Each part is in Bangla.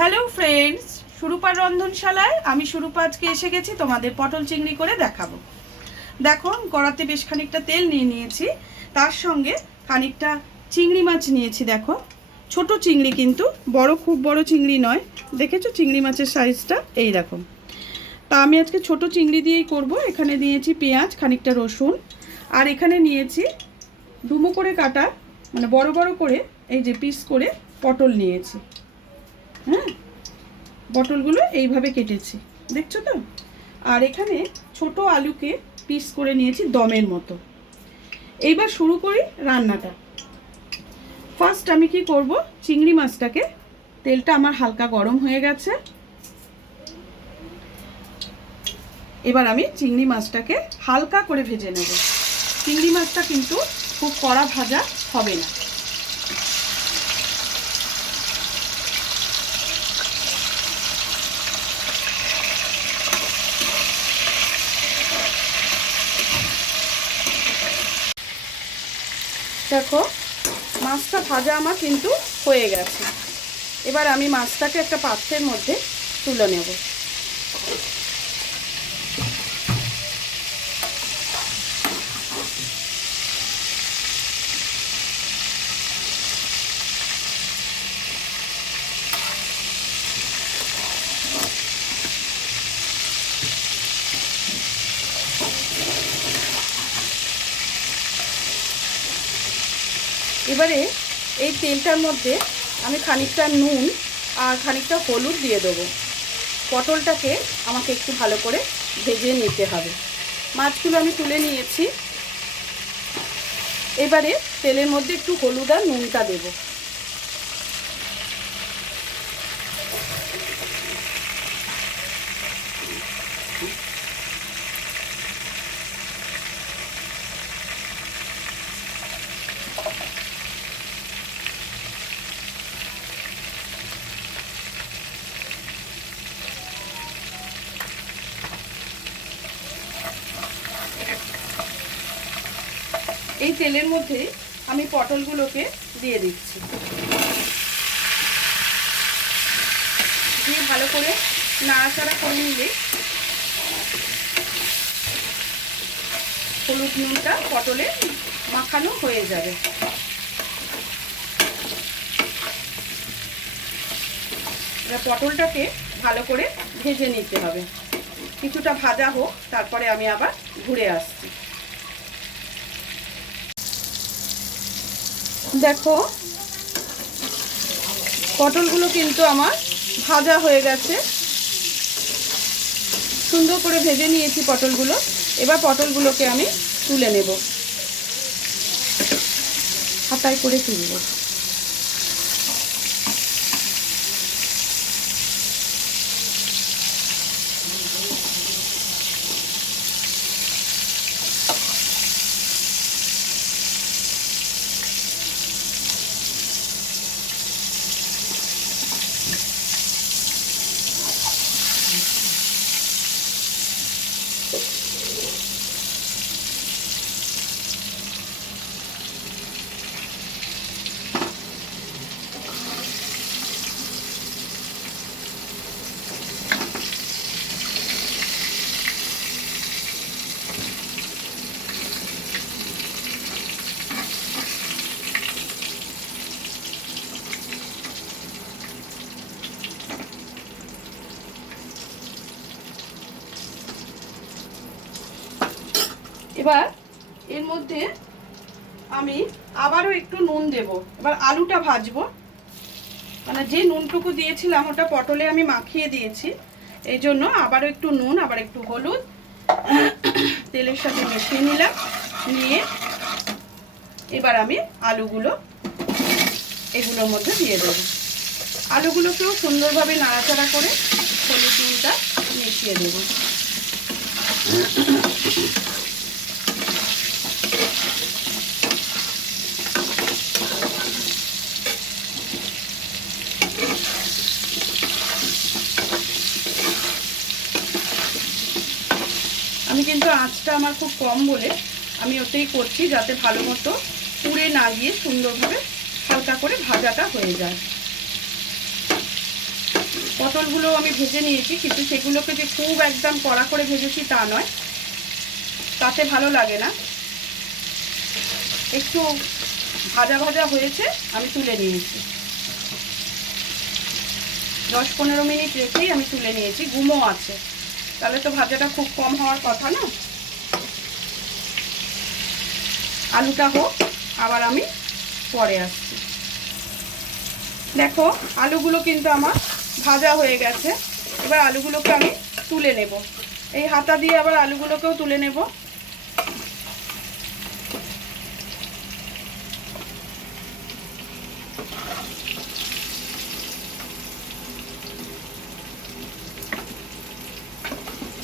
হ্যালো ফ্রেন্ডস, সুরূপার রন্ধনশালায় আমি সুরূপা আজকে এসে গেছি তোমাদের পটল চিংড়ি করে দেখাবো। দেখো, কড়াতে বেশ খানিকটা তেল নিয়ে নিয়েছি, তার সঙ্গে খানিকটা চিংড়ি মাছ নিয়েছি। দেখো, ছোট চিংড়ি, কিন্তু খুব বড় চিংড়ি নয়। দেখেছো চিংড়ি মাছের সাইজটা এই রকম। তা আমি আজকে ছোট চিংড়ি দিয়েই করব। এখানে নিয়েছি পেঁয়াজ, খানিকটা রসুন, আর এখানে নিয়েছি ডুমো করে কাটা, মানে বড় বড় করে এই যে পিস করে পটল নিয়েছি। হ্যাঁ, পটলগুলো এইভাবে কেটেছি, দেখছো তো। আর এখানে ছোট আলুকে পিস করে নিয়েছি দমের মতো। এইবার শুরু করি রান্নাটা। ফার্স্ট আমি কি করব, চিংড়ি মাছটাকে, তেলটা আমার হালকা গরম হয়ে গেছে। এবার আমি চিংড়ি মাছটাকে হালকা করে ভেজে নেব। চিংড়ি মাছটা কিন্তু খুব কড়া ভাজা হবে না। দেখো, মাছটা ভাজা আমার কিন্তু হয়ে গেছে। এবার আমি মাছটাকে একটা পাত্রের মধ্যে তুলে নেব। এবারে এই তেলটার মধ্যে আমি খানিকটা নুন আর খানিকটা হলুদ দিয়ে দেবো। পটলটাকে আমাকে একটু ভালো করে ভেজে নিতে হবে। মাছগুলো আমি তুলে নিয়েছি। এবারে তেলের মধ্যে একটু হলুদ আর নুনটা দেবো। এই তেলের মধ্যে আমি পটলগুলোকে দিয়ে দিচ্ছি, দিয়ে ভালো করে নাড়াচাড়া করে নিলে হলুদ নুনটা পটলে মাখানো হয়ে যাবে। এবার পটলটাকে ভালো করে ভেজে নিতে হবে। কিছুটা ভাজা হোক, তারপরে আমি আবার ঘুরে আসছি। দেখো, পটলগুলো কিন্তু আমার ভাজা হয়ে গেছে। সুন্দর করে ভেজে নিয়েছি পটলগুলো। এবার পটলগুলোকে আমি তুলে নেব, হাতায় করে তুলব। এবার এর মধ্যে আমি আবারও একটু নুন দেব। এবার আলুটা ভাজবো, মানে যে নুনটুকু দিয়েছিলাম ওটা পটলে আমি মাখিয়ে দিয়েছি। এই জন্য আবারও একটু নুন, আবার একটু হলুদ তেলের সাথে মিশিয়ে নিলাম। নিয়ে এবার আমি আলুগুলো এগুলোর মধ্যে দিয়ে দেবো। আলুগুলোকেও সুন্দরভাবে নাড়াচাড়া করে হলুদ নুনটা মিশিয়ে দেবো। আমি কিন্তু আঁচটা আমার খুব কম বলে আমি ওতেই করছি, যাতে ভালো মতো পুড়ে না গিয়ে সুন্দরভাবে হালকা করে ভাজাটা হয়ে যায়। পটলগুলো আমি ভেজে নিয়েছি, কিন্তু সেগুলোকে যে খুব একদম কড়া করে ভেজেছি তা নয়, তাতে ভালো লাগে না। একটু ভাজা ভাজা হয়েছে, আমি তুলে নিয়েছি। 10-15 মিনিট রেখেই আমি তুলে নিয়েছি, গুমও আছে, তাহলে তো ভাজাটা খুব কম হওয়ার কথা না। আলুটা হোক, আবার আমি পরে আসছি। দেখো আলুগুলো কিন্তু আমার ভাজা হয়ে গেছে। এবার আলুগুলোকে আমি তুলে নেব, এই হাতা দিয়ে আবার আলুগুলোকেও তুলে নেব।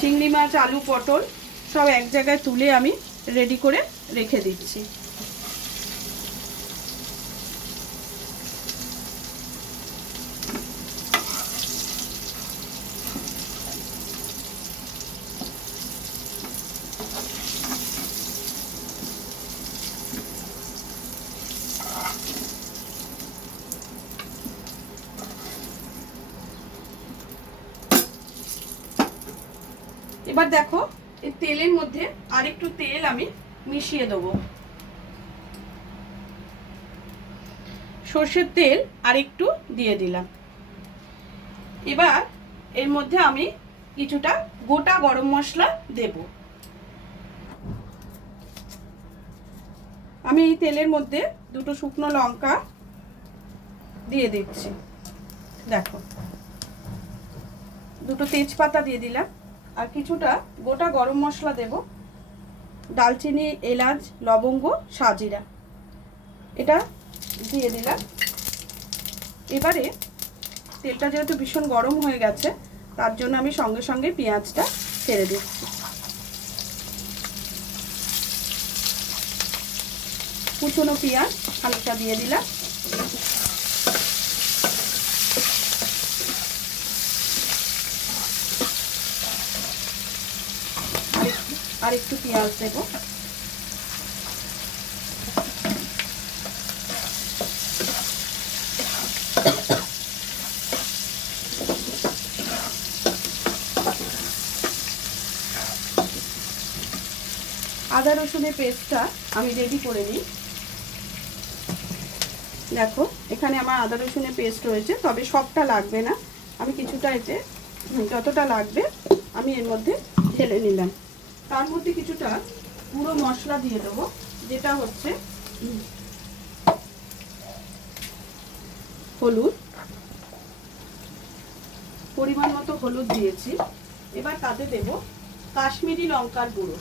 চিংড়ি মাছ, আলু, পটল সব এক জায়গায় তুলে আমি রেডি করে রেখে দিচ্ছি। এবার দেখো এই তেলের মধ্যে আরেকটু তেল আমি মিশিয়ে দেবো। সর্ষের তেল আরেকটু দিয়ে দিলাম। এবার এর মধ্যে আমি কিছুটা গোটা গরম মশলা দেব। আমি এই তেলের মধ্যে 2টো শুকনো লঙ্কা দিয়ে দিচ্ছি। দেখো 2টো তেজপাতা দিয়ে দিলাম, আর কিছুটা গোটা গরম মশলা দেব, দালচিনি, এলাচ, লবঙ্গ, সাজিরা, এটা দিয়ে দিলাম। এবারে তেলটা যেহেতু ভীষণ গরম হয়ে গেছে, তার জন্য আমি সঙ্গে সঙ্গে পেঁয়াজটা ছেড়ে দিচ্ছি। কুচনো পেঁয়াজ খানিকটা দিয়ে দিলাম। আর একটু পেঁয়াজ দেব। আদা রসুনের পেস্টটা আমি রেডি করে নিই। দেখো এখানে আমার আদা রসুনের পেস্ট রয়েছে, তবে সবটা লাগবে না, আমি কিছুটা এতে যতটা লাগবে আমি এর মধ্যে ঢেলে নিলাম। তার মধ্যে কিছুটা পুরো মশলা দিয়ে দেবো, যেটা হচ্ছে হলুদ, পরিমাণ মতো হলুদ দিয়েছি। এবার তাতে দেব কাশ্মীরি লঙ্কার গুঁড়ো,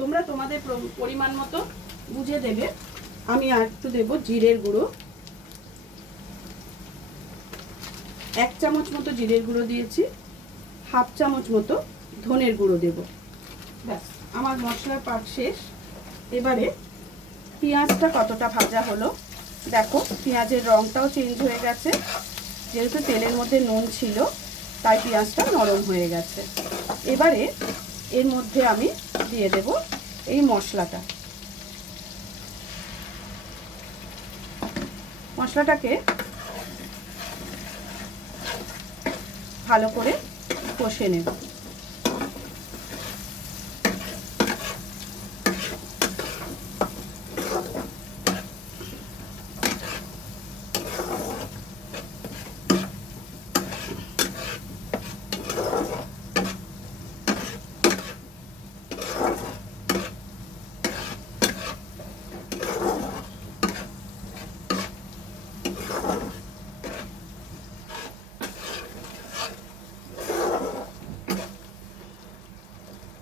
তোমরা তোমাদের পরিমাণ মতো বুঝে দেবে। আমি আর একটু দেবো জিরের গুঁড়ো, 1 চামচ মতো জিরের গুঁড়ো দিয়েছি, 1/2 চামচ মতো ধনের গুঁড়ো দেব। ব্যাস আমার মশলার পাট শেষ। এবারে পেঁয়াজটা কতটা ভাজা হলো দেখো, পেঁয়াজের রঙটাও চেঞ্জ হয়ে গেছে, যেহেতু তেলের মধ্যে নুন ছিল তাই পেঁয়াজটা নরম হয়ে গেছে। এবারে এর মধ্যে আমি দিয়ে দেব এই মশলাটা। মশলাটাকে ভালো করে কষে নেব।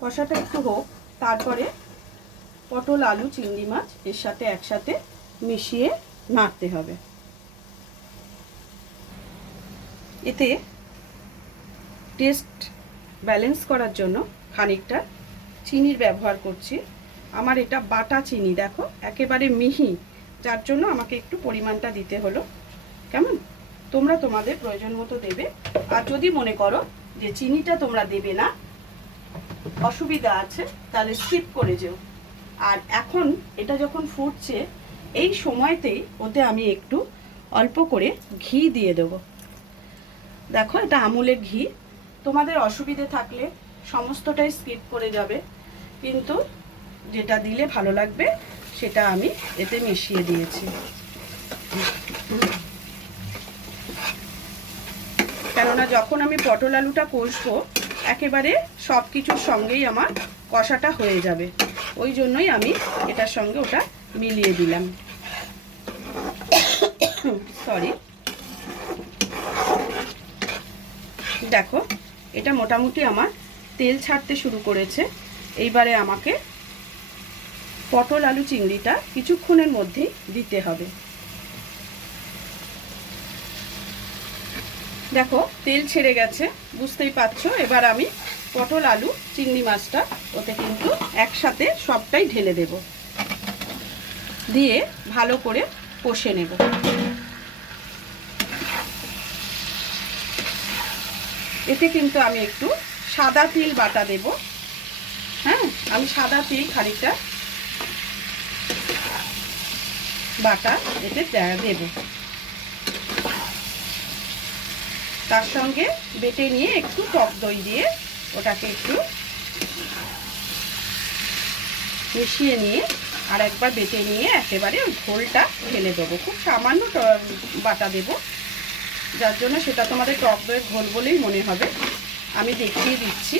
কষাটা একটু হোক, তারপরে পটল, আলু, চিংড়ি মাছ এর সাথে একসাথে মিশিয়ে নাড়তে হবে। এতে টেস্ট ব্যালেন্স করার জন্য খানিকটা চিনির ব্যবহার করছি। আমার এটা বাটা চিনি, দেখো একেবারে মিহি, যার জন্য আমাকে একটু পরিমাণটা দিতে হলো। কেমন, তোমরা তোমাদের প্রয়োজন মতো দেবে। আর যদি মনে করো যে চিনিটা তোমরা দেবে না, অসুবিধা আছে তাহলে স্কিপ করে যেও। আর এখন এটা যখন ফুটছে এই সময়তেই ওতে আমি একটু অল্প করে ঘি দিয়ে দেবো। দেখো এটা আমুলের ঘি, তোমাদের অসুবিধে থাকলে সমস্তটাই স্কিপ করে যাবে, কিন্তু যেটা দিলে ভালো লাগবে সেটা আমি এতে মিশিয়ে দিয়েছি। কেননা যখন আমি পটল আলুটা কষবো একেবারে সব কিছুর সঙ্গেই আমার কষাটা হয়ে যাবে, ওই জন্যই আমি এটার সঙ্গে ওটা মিলিয়ে দিলাম। সরি। দেখো এটা মোটামুটি আমার তেল ছাড়তে শুরু করেছে। এইবারে আমাকে পটল আলু চিংড়িটা কিছুক্ষণের মধ্যেই দিতে হবে। দেখো তেল ছেড়ে গেছে, বুঝতেই পারছো। এবার আমি পটল আলু চিংড়ি মাছটা ওতে কিন্তু একসাথে সবটাই ঢেলে দেব, দিয়ে ভালো করে কষে নেব। এতে কিন্তু আমি একটু সাদা তিল বাটা দেব। হ্যাঁ, আমি সাদা তিল খানিকটা বাটা এতে দেব। তার সঙ্গে বেটে নিয়ে একটু টক দই দিয়ে ওটাকে একটু মিশিয়ে নিয়ে আর একবার বেটে নিয়ে একেবারে ওই ঘোলটা ঢেলে দেবো। খুব সামান্য বাটা দেব, যার জন্য সেটা তোমাদের টক দইয়ের ঘোল বলেই মনে হবে। আমি দেখিয়ে দিচ্ছি।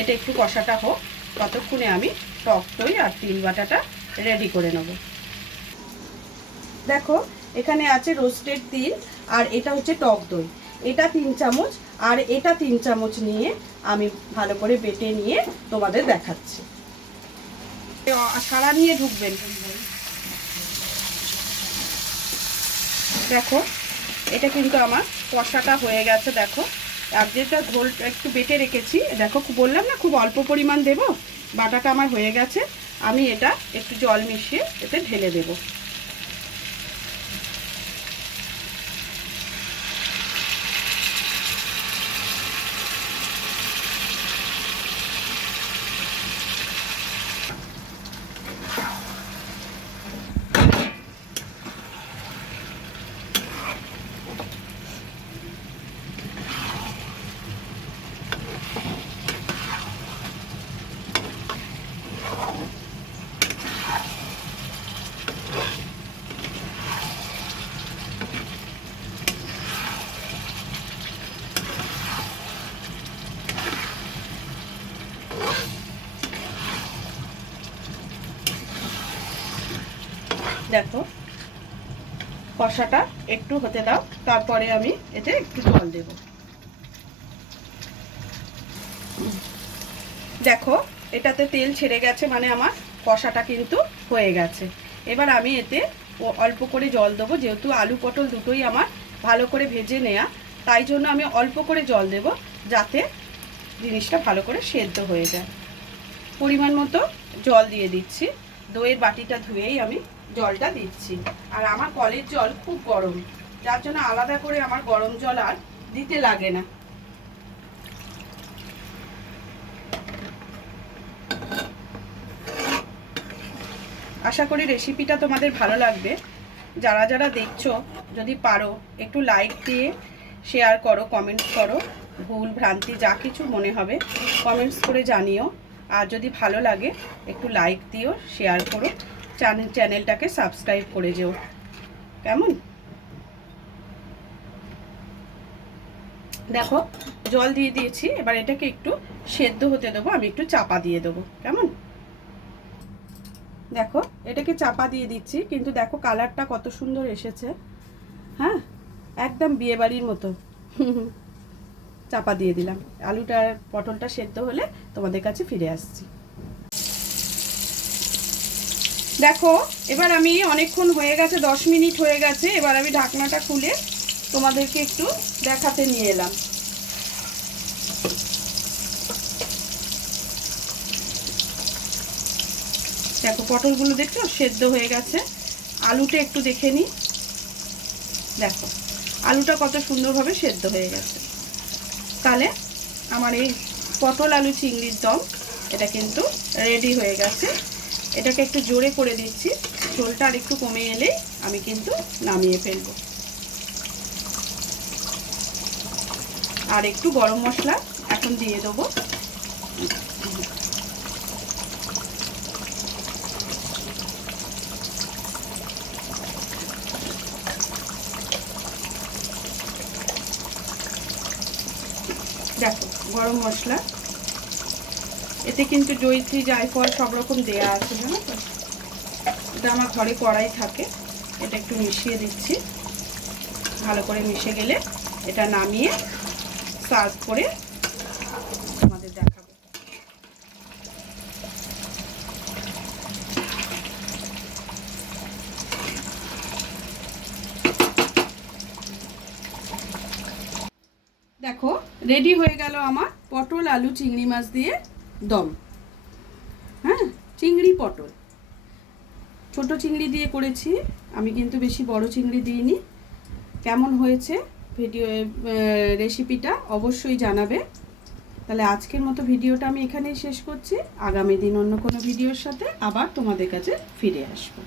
এটা একটু কষাটা হোক, ততক্ষণে আমি টক দই আর তিল বাটাটা রেডি করে নেব। দেখো এখানে আছে রোস্টেড তিল আর এটা হচ্ছে টক দই। এটা 3 চামচ আর এটা 3 চামচ নিয়ে আমি ভালো করে বেটে নিয়ে তোমাদের দেখাচ্ছি। সারা নিয়ে ঢুকবেন। দেখো এটা কিন্তু আমার কষাটা হয়ে গেছে। দেখো আর যেটা ঘোল একটু বেটে রেখেছি, দেখো বললাম না খুব অল্প পরিমাণ দেব, বাটাটা আমার হয়ে গেছে। আমি এটা একটু জল মিশিয়ে এতে ঢেলে দেব। দেখো কষাটা একটু হতে দাও, তারপরে আমি এতে একটু জল দেব। দেখো এটাতে তেল ছেড়ে গেছে, মানে আমার কষাটা কিন্তু হয়ে গেছে। এবার আমি এতে অল্প করে জল দেবো, যেহেতু আলু পটল দুটোই আমার ভালো করে ভেজে নেওয়া, তাই জন্য আমি অল্প করে জল দেব, যাতে জিনিসটা ভালো করে সেদ্ধ হয়ে যায়। পরিমাণ মতো জল দিয়ে দিচ্ছি। দইয়ের বাটিটা ধুয়েই আমি জলটা দিচ্ছি। আর আমার কলের জল খুব গরম, যার জন্য আলাদা করে আমার গরম জল আর দিতে লাগে না। আশা করি রেসিপিটা তোমাদের ভালো লাগবে। যারা যারা দেখছো যদি পারো একটু লাইক দিয়ে শেয়ার করো, কমেন্টস করো, ভুল ভ্রান্তি যা কিছু মনে হবে কমেন্টস করে জানিও। আর যদি ভালো লাগে একটু লাইক দিও, শেয়ার করো, চ্যানেলটাকে সাবস্ক্রাইব করে যেও। কেমন? দেখো জল দিয়ে দিয়েছি, এবার এটাকে একটু সেদ্ধ হতে দেবো। আমি একটু চাপা দিয়ে দেবো। কেমন? দেখো এটাকে চাপা দিয়ে দিচ্ছি, কিন্তু দেখো কালারটা কত সুন্দর এসেছে। হ্যাঁ, একদম বিয়েবাড়ির মতো। চাপা দিয়ে দিলাম। আলুটা পটলটা সেদ্ধ হলে তোমাদের কাছে ফিরে আসছি। দেখো এবার আমি অনেকক্ষণ হয়ে গেছে, 10 মিনিট হয়ে গেছে। এবার আমি ঢাকনাটা খুলে তোমাদেরকে একটু দেখাতে নিয়ে এলাম। দেখো পটলগুলো দেখছো সেদ্ধ হয়ে গেছে। আলুটা একটু দেখে নিই। দেখো আলুটা কত সুন্দরভাবে সেদ্ধ হয়ে গেছে। তাহলে আমার এই পটল আলু চিংড়ির দম এটা কিন্তু রেডি হয়ে গেছে। এটাকে একটু জোরে করে দিচ্ছি, ঝোলটা আর একটু কমে এলেই আমি কিন্তু নামিয়ে ফেলবো। আর একটু গরম মশলা এখন দিয়ে দেবো। দেখো গরম মশলা, এতে কিন্তু জয়িত্রী জায়ফল সব রকম দেয়া আছে, জানো তো। এটা আমার ঘরে কড়াই থাকে, এটা একটু মিশিয়ে দিচ্ছি। ভালো করে মিশে গেলে এটা নামিয়ে সার্ভ করে তোমাদের দেখাবো। দেখো রেডি হয়ে গেল আমার পটল আলু চিংড়ি মাছ দিয়ে দম। হ্যাঁ, চিংড়ি পটল, ছোট চিংড়ি দিয়ে করেছি আমি, কিন্তু বেশি বড় চিংড়ি দিইনি। কেমন হয়েছে ভিডিও রেসিপিটা অবশ্যই জানাবে। তাহলে আজকের মতো ভিডিওটা আমি এখানেই শেষ করছি। আগামী দিন অন্য কোনো ভিডিওর সাথে আবার তোমাদের কাছে ফিরে আসবো।